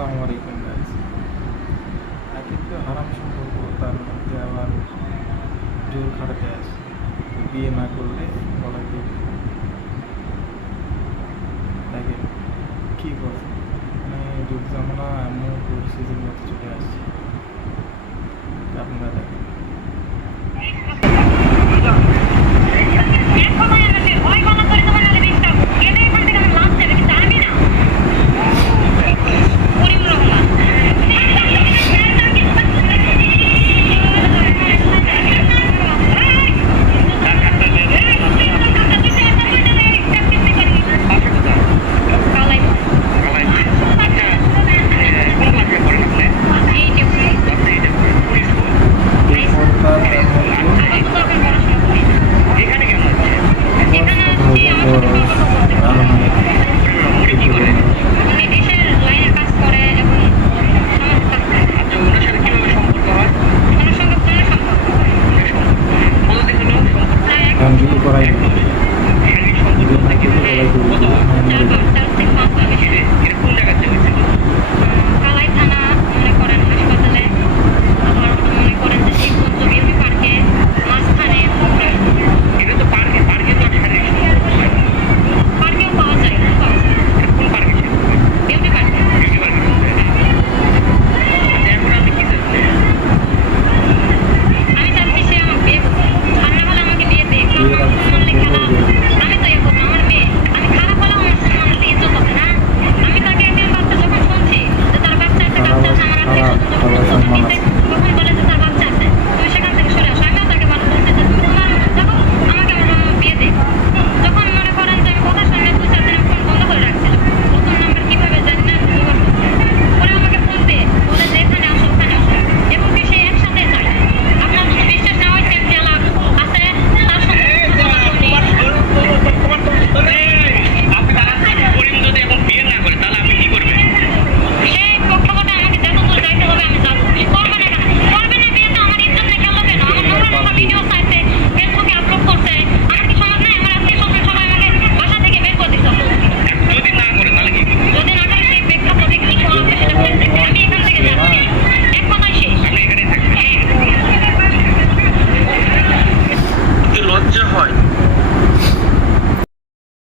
আসসালামু আলাইকুম গাইস। একে হারাম সম্পর্ক, তার মধ্যে আবার জোর খাটাতে আসে। বিয়ে না করলে বলা কি দেখেন কী করছে, মানে যুগ জামানা এমন পরিস্থিতির মধ্যে চলে আসছে। আপনারা দেখেন